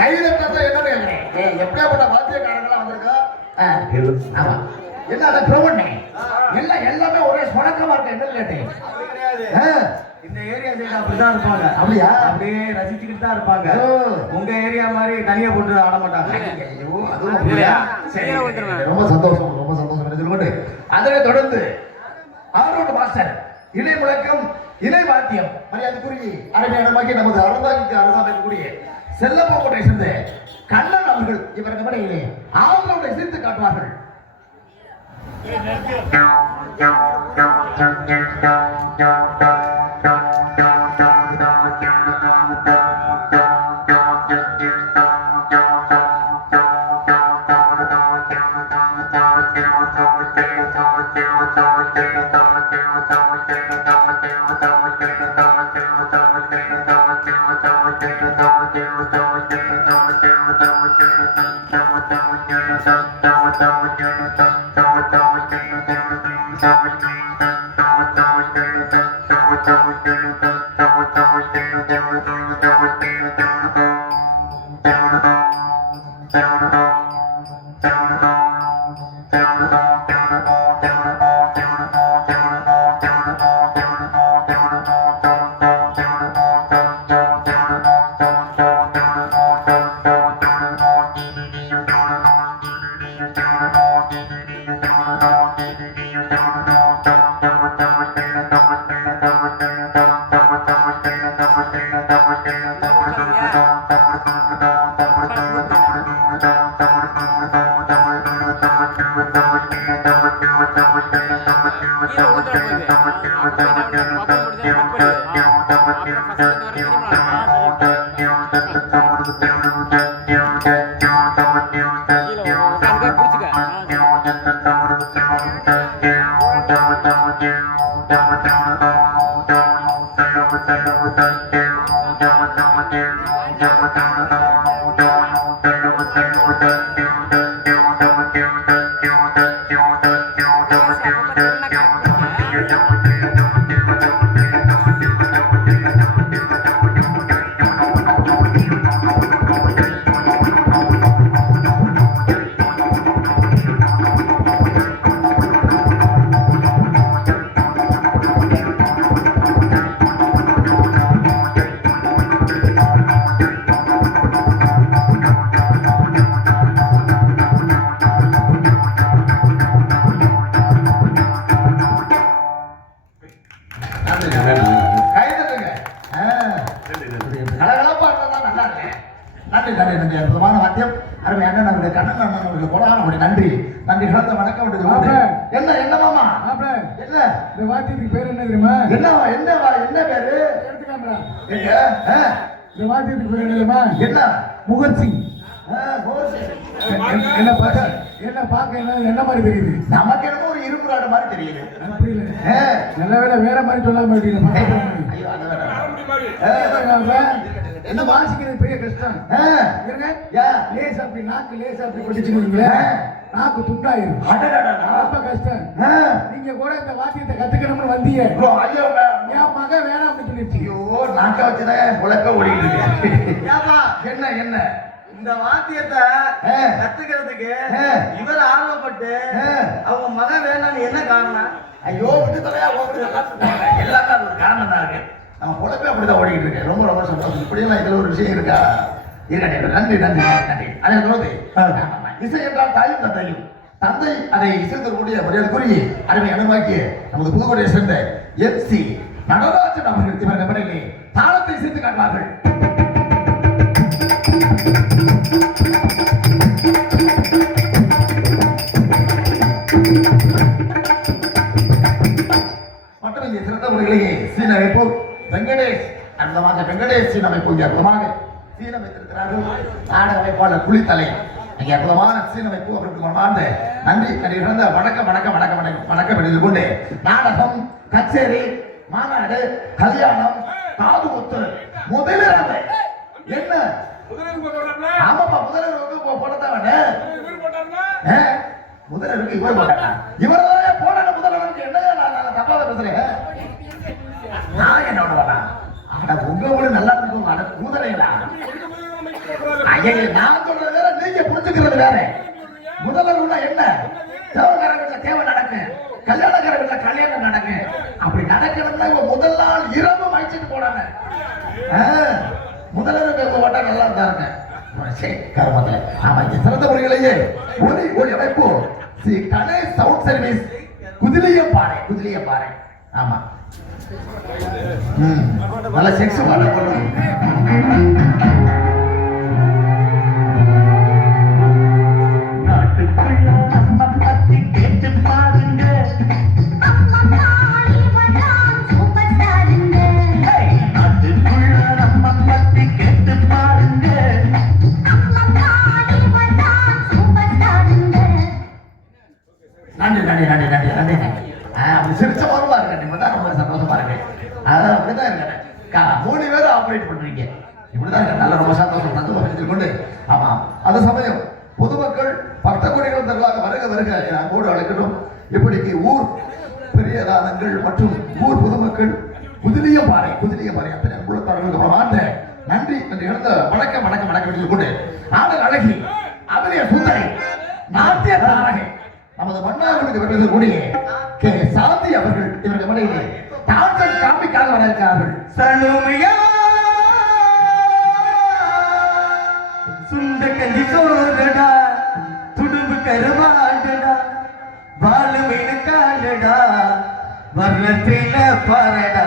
கையில என்ன எப்படியாப்பட்ட வாத்தியக்காரங்களா வந்திருக்கா? ஆமா என்ன அதை ப்ரோவண்ணே எல்லாம் எல்லாமே ஒரே சுணக்கமா இருக்கு. என்ன கேட்டேன் இந்த ஏரியா சைடு அப்படிதான் இருப்பாங்க. அப்படியா? அப்படியே ரசிச்சுக்கிட்டு தான் இருப்பாங்க. உங்க ஏரியா மாதிரி தனியா போட்டு ஆட மாட்டாங்க. ரொம்ப சந்தோஷம், ரொம்ப சந்தோஷம் சொல்லிட்டு அதனை தொடர்ந்து அவரோட மாஸ்டர் இணை முழக்கம் இணை வாத்தியம் மரியாதைக்குரிய அருமையானமாக்கி நமது அருந்தாங்கிக்கு அருந்தாமைக்கூடிய செல்லப்போக்கோட்டை சேர்ந்த கண்ணன் அவர்கள் இவரது மனையிலே ஆவலோடு இசைத்து காட்டுவார்கள். நன்றி நன்றி கலந்த வணக்கம். என்ன என்ன மாமா என்ன இந்த வாத்தியத்துக்கு பேர் என்ன தெரியுமா? என்னவா என்னவா என்ன பேரு எடுத்துக்காமடா? இந்த வாத்தியத்துக்கு பேர் என்ன தெரியுமா? என்ன முகர்சி. என்ன பார்க்க என்ன மாதிரி தெரியுது? நமக்கு என்னமோ ஒரு இரும்புறாடு மாதிரி தெரியுது. அப்படி இல்ல, நல்ல வேலை வேற மாதிரி சொல்லாம என்ன வாசிக்கிறது பெரிய கஷ்டம். லேஸ் அப்படி நாக்கு லேஸ் அப்படி படிச்சுக்கிறீங்களே, நாக்கு துண்டாயிரும். ரொம்ப கஷ்டம். நீங்க கூட இந்த வாத்தியத்தை கத்துக்கணும்னு வந்தீங்க, என் மகன் வேணாம் அப்படின்னு சொல்லிடுச்சு. ஐயோ நாக்க வச்சுதான் உழைப்ப ஓடிட்டு இருக்கு. என்ன என்ன இந்த வாத்தியத்தை கத்துக்கிறதுக்கு இவர் ஆர்வப்பட்டு அவங்க மகன் வேணான்னு என்ன காரணம்? ஐயோ விட்டுத்தலையா எல்லாமே அது ஒரு காரணம் தான் இருக்கு. நம்ம பொழப்பே அப்படிதான் ஓடிக்கிட்டு இருக்கு. ரொம்ப ரொம்ப சந்தோஷம். இப்படியெல்லாம் இதுல ஒரு விஷயம் இருக்கா? நன்றி நன்றி நன்றி. அதே போது இசை என்றால் தாயும் தந்தையும், தந்தை அதை இசைத்தக்கூடிய மரியாதைக்குரிய அருமை அனுமாக்கிய நமது புதுக்கோட்டையை சேர்ந்த MC நடராஜன் அவர்கள் இவர் நபரிலே தாளத்தை இசைத்து காட்டுவார்கள். மற்றும் இங்கே சிறந்த முறையிலேயே சீனமைப்பு வெங்கடேஷ் அந்தமாக வெங்கடேஷ் சீனமைப்பு இங்கே அற்புதமாக சீனமைத்திருக்கிறார்கள். நாடக அமைப்பாளர் குளித்தலை இங்கே அற்புதமான சீனமைப்பு அவருக்கு மனமார்ந்த நன்றி கண்டிருந்த வணக்கம் வணக்கம் வணக்கம் வணக்கம் வணக்கம் எழுதி கொண்டு நாடகம், கச்சேரி, மாநாடு, கல்யாணம், காதுகுத்து, முதலிரவு என்ன ஆமாப்பா முதலிரவுக்கு போட்டதான் முதலிரவுக்கு இவர் போட்டாங்க. இவர்தான் போன முதல்வருக்கு என்ன நான் தப்பாத பேசுறேன். நான் என்னோட வரா அட உங்க ஊரு நல்லா இருக்கும். அட கூதலைங்களா நான் சொல்றது வேற, நீங்க புரிஞ்சுக்கிறது வேற. முதல்வர்னா என்ன? தேவகார வீட்டுல தேவை நடக்கு, கல்யாணக்கார வீட்டுல கல்யாணம் நடக்கு. அப்படி நடக்கணும்னா இவங்க முதல் நாள் இரவு மயச்சிட்டு போனாங்க. முதல்வர் ஓட்டா நல்லா இருந்தாருங்க. சரி கருமத்துல ஆமா, இங்க சிறந்த முறைகளையே ஒலி ஒலி அமைப்பு ஸ்ரீ கணேஷ் சவுண்ட் சர்வீஸ் குதிலிய பாறை. ஆமா, நல்ல செக்ஸ் பண்ண போறோம். அப்படி சிரிச்ச மாதிரி இருக்கு. இப்பதான் ரொம்ப சந்தோஷமா இருக்கு. அதான் அப்படிதான் இருக்க 3 பேரும் ஆபரேட் பண்றீங்க. இப்படிதான் நல்ல ரொம்ப சந்தோஷம் கொண்டு. ஆமா, அது சமயம் பொதுமக்கள் பக்த கோடிகள் தருவாங்க. வருக வருக அன்போடு அழைக்கணும். இப்படிக்கு ஊர் பெரியதானங்கள் மற்றும் ஊர் பொதுமக்கள் புதிலிய பாறை அத்தனை அன்புள்ளத்தார்களுக்கு மாற்ற நன்றி என்று இழந்த வணக்கம் வணக்கம் வணக்கம் கொண்டு ஆடல் அழகி அவரிய சுந்தரி நாட்டிய தாரகை நமது மன்னாருக்கு வரக்கூடிய கே சாந்தி அவர்கள் இவர்கள் மனையிலே டான்சர் காமிக்காக வர இருக்கிறார்கள். சனுமையா சுண்ட கஞ்சி சோறுடா, துடும்பு கருவாடுடா, வாழு மீனு காலுடா, வர்ணத்தில பாரடா.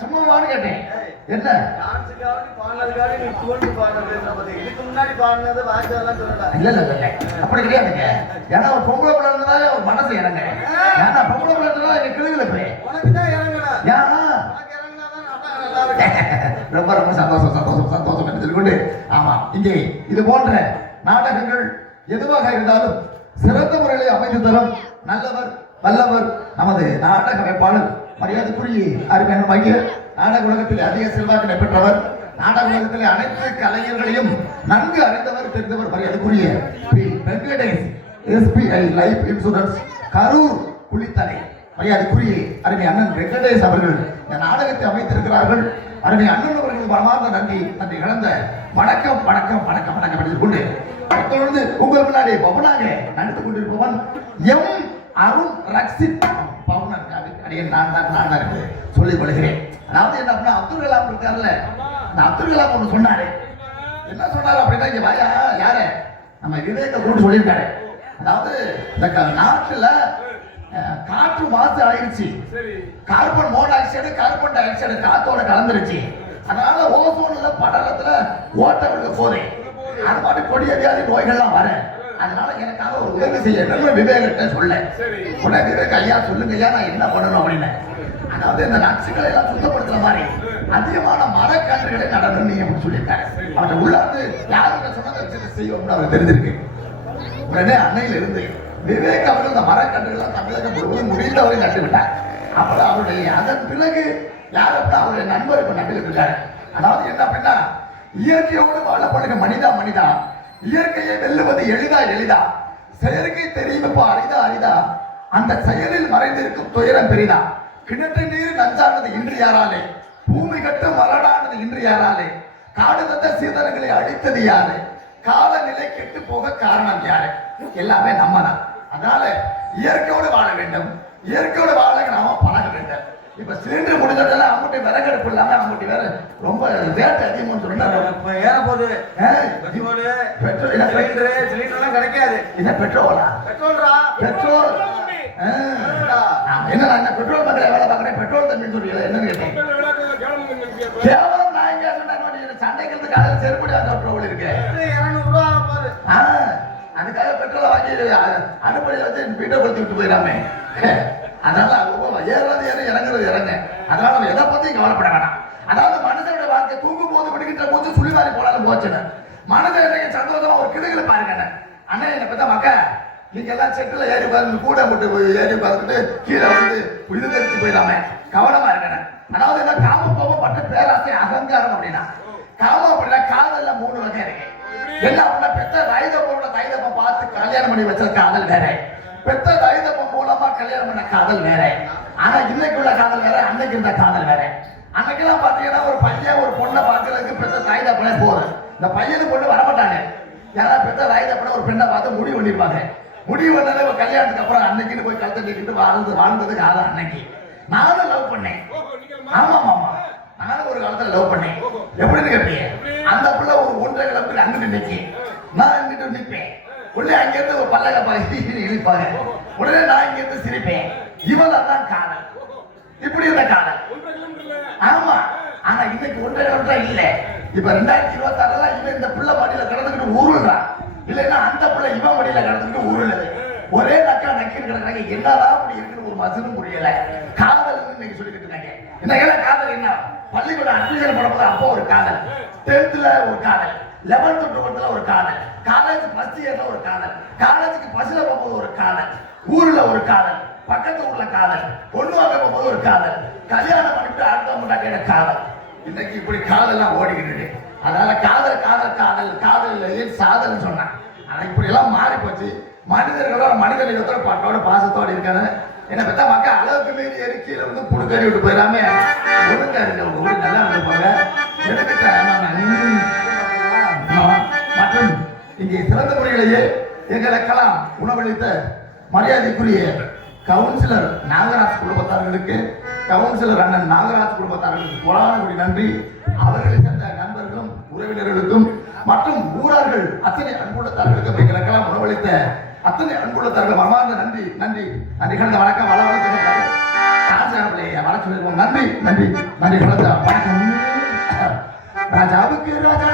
சும்மாவான்னு கேட்டேன். என்ன அப்படி கிடையாதுங்க. ஏன்னா ஒரு பொம்பளை பிள்ளை இருந்தாலே ஒரு மனசு இறங்க. ஏன்னா பொம்பளை பிள்ளை இருந்தா எங்க கிளிகளை போய் ரொம்ப ரொம்ப சந்தோஷம் என்று சொல்லிக்கொண்டு, ஆமா, இங்கே இது போன்ற நாடகங்கள் எதுவாக இருந்தாலும் சிறந்த முறையிலே அமைந்து தரும் நல்லவர் வல்லவர் நமது நாடக அமைப்பாளர் மரியாதைக்குரிய அருமையான மகிழ். நாடக உலகத்தில் அதிக செல்வாக்கினை பெற்றவர், நாடக உலகத்தில் அனைத்து கலைஞர்களையும் நன்கு அறிந்தவர் தெரிந்தவர் மரியாதைக்குரிய P. Venkatesh SBI life insurance Karur Kulithalai மரியாதைக்குரிய அருமை அண்ணன் வெங்கடேஷ் அவர்கள் இந்த நாடகத்தை அமைத்திருக்கிறார்கள். அருமை அண்ணன் அவர்களுக்கு மனமார்ந்த நன்றி கலந்த வணக்கம் வணக்கம் வணக்கம் வணக்கம் என்று கொண்டு தொடர்ந்து உங்கள் முன்னாடி பவனாக நடந்து கொண்டிருப்பவன் எம் அருண் ரக்ஷித் பவன் நான் சொல்லிக் கொள்கிறேன். அதாவது என்ன அப்படின்னா, அப்துல் கலாம் இருக்காருல்ல, இந்த அப்துல் கலாம் ஒன்று சொன்னாரு. என்ன சொன்னாரு அப்படின்னா, இங்க வாயா யாரு நம்ம விவேக கூட சொல்லியிருக்காரு. அதாவது இந்த நாட்டுல காற்று மாசு ஆயிடுச்சு, carbon monoxide carbon di oxide காத்தோட கலந்துருச்சு. அதனால ஓசோன்ல படலத்துல ஓட்ட விழுக போதே, அது மாதிரி கொடிய வியாதி நோய்கள்லாம் வர. அதனால எனக்காக ஒரு உதவி செய்ய விவேகிட்ட சொல்ல உடனே விவேக் ஐயா சொல்லுங்க ஐயா நான் என்ன பண்ணணும் அப்படின்னு. அதாவது இந்த நச்சுக்களை எல்லாம் சுத்தப்படுத்துற மாதிரி அதிகமான மரக்கன்றுகளை நடணும் நீங்க அப்படின்னு சொல்லியிருக்காரு. அவற்றை உள்ளாந்து யாருக்கிட்ட சொன்னதை வச்சு செய்வோம்னு அவர் தெரிஞ்சிருக்கு. உடனே அன்னையில இருந்து விவேக் அவர்கள் இந்த மரக்கன்றுகளை தமிழகம் முழுவதும் முடிந்தவரை நட்டு விட்டார். அப்புறம் அவருடைய அதன் பிறகு யார் அப்படின்னா அவருடைய நண்பர் இப்ப நட்டுக்கிட்டு இருக்காரு. அதாவது என்ன அப்படின்னா, இயற்கையோடு வாழப்படுகிற மனிதா இயற்கையை வெல்லுவது எளிதா, செயற்கை தெரியும் இப்போ அரிதா, அந்த செயலில் மறைந்திருக்கும் துயரம் பெரிதா. கிணற்று நீர் நஞ்சானது இன்று யாராலே, பூமி கட்டு மரடானது இன்று யாராலே, காடு தந்த சீதனங்களை அழித்தது யாரு, காலநிலை கெட்டு போக காரணம் யாரு? எல்லாமே நம்ம தான். அதனால இயற்கையோடு வாழ வேண்டும், இயற்கையோடு வாழ நாம பழக வேண்டும். இப்ப சிலிண்டர் முடிஞ்சதால அம்முட்டி விறகடுப்பு இல்லாம அம்முட்டி வேற ரொம்ப ரேட் அதிகம்னு சொன்னாரு. இப்ப ஏன் போகுது பெட்ரோல் சிலிண்டர்லாம் கிடைக்காது. என்ன பெட்ரோலா? பெட்ரோல்ரா பெட்ரோல் என்ன பெட்ரோல் பண்ற வேலை பார்க்கறேன், பெட்ரோல் தண்ணி சொல்றீங்க என்னன்னு கேட்டேன். கேவலம் நான் எங்க சொன்னேன், சண்டைக்கு காலையில் செருப்படி அந்த பெட்ரோல் இருக்கு 200 ரூபா பாரு. அதுக்காக பெட்ரோலை வாங்கி அனுப்படியில் வச்சு வீட்டை கொடுத்து விட்டு போயிடாமே. அதனால ஏறது இறங்குறது இறங்க. அதனால நம்ம எதை பத்தியும் கவலைப்பட வேண்டாம். அதாவது மனுஷனுடைய வாழ்க்கை தூங்கும் போது பிடிக்கின்ற மூச்சு சுழிவாரி போனாலும் போச்சுன்னு மனுஷன் இன்னைக்கு சந்தோஷமா ஒரு கிடுகளை பாருங்க. அண்ணன் என்ன பத்தா மக்கா நீங்க எல்லாம் செட்டில் ஏறி பார்த்து கூட போட்டு ஏறி பார்த்துட்டு கீழே வந்து இது தெரிச்சு போயிடாம கவனமா இருக்கணும். அதாவது என்ன காம கோபம் பட்டு பேராசை அகங்காரம் அப்படின்னா காமம் அப்படின்னா காதல்ல 3 வகை இருக்கு. என்ன அப்படின்னா பெத்த தைதப்போட தைதப்பம் பார்த்து கல்யாணம் பண்ணி வச்ச காதல் வேற, பெத்த தைதப்பம் மூலமா கல்யாணம் பண்ண காதல் வேற. ஆனா இன்னைக்கு உள்ள காதல் வேற, அன்னைக்கு இருந்த காதல் வேற. அன்னைக்கெல்லாம் பாத்தீங்கன்னா ஒரு பையன் ஒரு பொண்ணை பார்க்கறதுக்கு பெத்த தைதப்பனே போதும். இந்த பையனுக்கு பொண்ணு வரமாட்டாங்க. யாரா பெத்த தைதப்பன ஒரு பெண்ணை பார்த்து முடிவு பண்ணிருப்பாங்க. முடிவு பண்ணாலே ஒரு கல்யாணத்துக்கு அப்புறம் அன்னைக்குன்னு போய் கழுத்தை நீக்கிட்டு வாழ்ந்ததுக்கு ஆதான் அன்னைக்கு. நானும் லவ் பண்ணேன். ஆமா ஆமா நானும் ஒரு காலத்துல லவ் பண்ணேன். எப்படின்னு கேட்பீங்க, அந்த பிள்ளை ஒரு 1.5 கிலோமீட்டர் அங்கிட்டு நிற்கி, நான் இங்கிட்டு நிற்பேன். உடனே அங்கிருந்து ஒரு பல்லக இழிப்பாங்க. உடனே நான் இங்கிருந்து சிரிப்பேன். இவன் தான் காதல். இப்படி இருந்த காதல். ஆமா ஆனா இன்னைக்கு 1.5 கிலோமீட்டர் இல்ல. இப்ப 2026 இவன் இந்த பிள்ளை மடியில கடந்துக்கிட்டு ஊருறான். இல்லைன்னா அந்த பிள்ளை இவன் மடியில கடந்துக்கிட்டு ஊருலது. ஒரே நக்கா நக்கின்னு கிடக்குறாங்க. என்னதான் அப்படி இருக்குன்னு ஒரு மசனும் புரியல. காதல் இன்னைக்கு சொல்லிக்கிட்டு இருக்காங்க. இன்னைக்கு காதல் என்ன, பள்ளிக்கூட அட்மிஷன் போடும்போது அப்போ ஒரு காதல், 10th ஒரு காதல், 11th 12th ஒரு காதல், காலேஜ் ஃபர்ஸ்ட் இயர்ல ஒரு காதல், காலேஜுக்கு பஸ்ல போகும்போது ஒரு காதல், ஊர்ல ஒரு காதல், பக்கத்து ஊர்ல காதல், பொண்ணு வாங்க போகும்போது ஒரு காதல், கல்யாணம் பண்ணிட்டு அடுத்த முன்னாடியோட காதல். இன்னைக்கு இப்படி காதல்லாம் ஓடிக்கிட்டு. அதனால காதல் காதல் காதல் காதல் சாதல் சொன்னான். ஆனா இப்படி எல்லாம் மாறி போச்சு. மனிதர்களோட மனிதர்களோட பாட்டோட பாசத்தோடு இருக்காங்க. என்ன பார்த்தா மக்கள் அளவுக்கு மீறி எரிக்கையில வந்து புடுக்கறி விட்டு போயிடாம ஒழுங்கா இருக்க ஊரு நல்லா இருப்பாங்க. மற்றும் இங்கே சிறந்த முறையிலேயே எங்களுக்கெல்லாம் உணவளித்த மரியாதைக்குரிய கவுன்சிலர் நாகராஜ் குடும்பத்தார்களுக்கு, கவுன்சிலர் அண்ணன் நாகராஜ் குடும்பத்தார்களுக்கு கோடானகோடி நன்றி. அவர்களை சேர்ந்த நண்பர்களும் உறவினர்களுக்கும் மற்றும் ஊரார்கள் அத்தனை அன்புள்ளத்தார்களுக்கும் எங்களுக்கெல்லாம் உணவளித்த அத்தனை அன்புள்ளத்தார்கள் மனமார்ந்த நன்றி நன்றி நன்றி. கலந்த வணக்கம் வள வள சொல்லிருக்கோம். நன்றி நன்றி நன்றி கலந்த வணக்கம். ராஜாவுக்கு ராஜா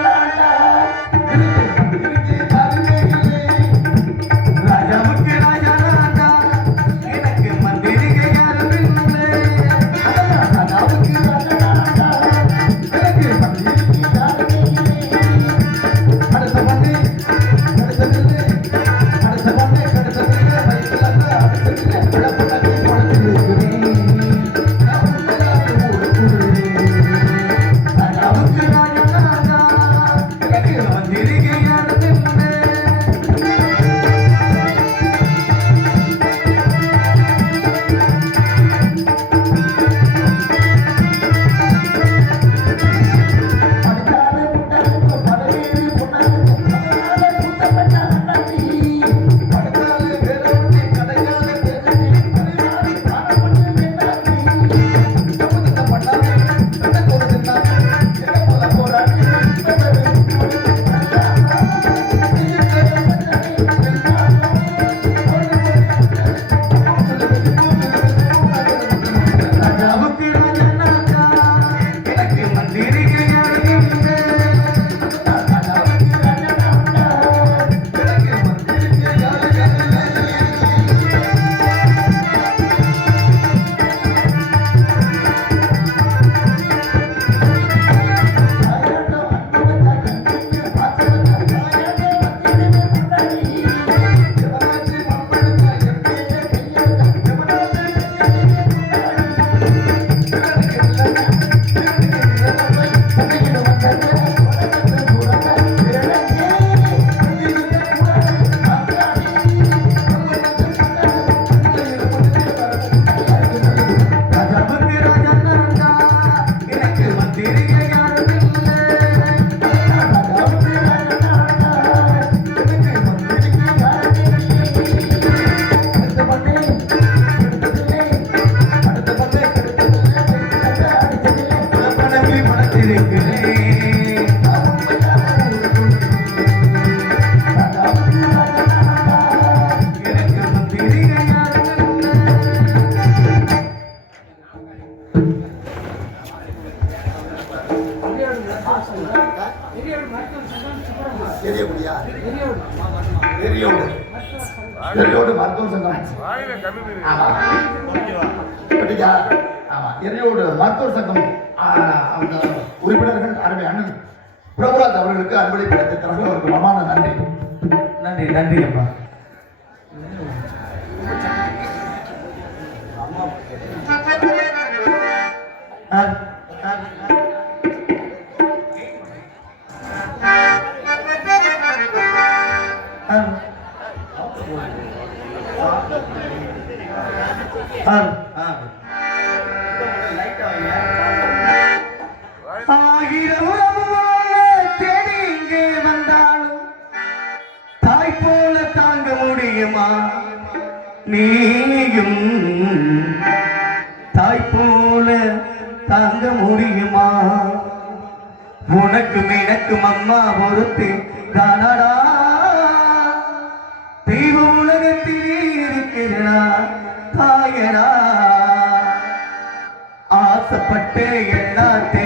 இருக்கிறேன். எனக்கு முந்திரிகை எரியோடு மருத்துவ சங்கம். ஆமா. கட்டிக்கா. ஆமா. எரியோடு மருத்துவ சங்கம் அந்த உறுப்பினர்கள் அருமை அண்ணன் பிரபுராஜ் அவர்களுக்கு அன்பளி படைத்திருக்கிறார்கள். அவருக்கு மனமான நன்றி. நன்றி நன்றி அப்பா. ஆயிரம் உறவுமான தேடி இங்கே வந்தாலும் தாய் போல தாங்க முடியுமா? நீயும் தாய் போல தாங்க முடியுமா? உனக்கும் எனக்கும் அம்மா ஒருத்தி தானடா. தெய்வ உலகத்தில் இருக்கிறா தாயடா. ஆசைப்பட்டு எல்லாத்தையும்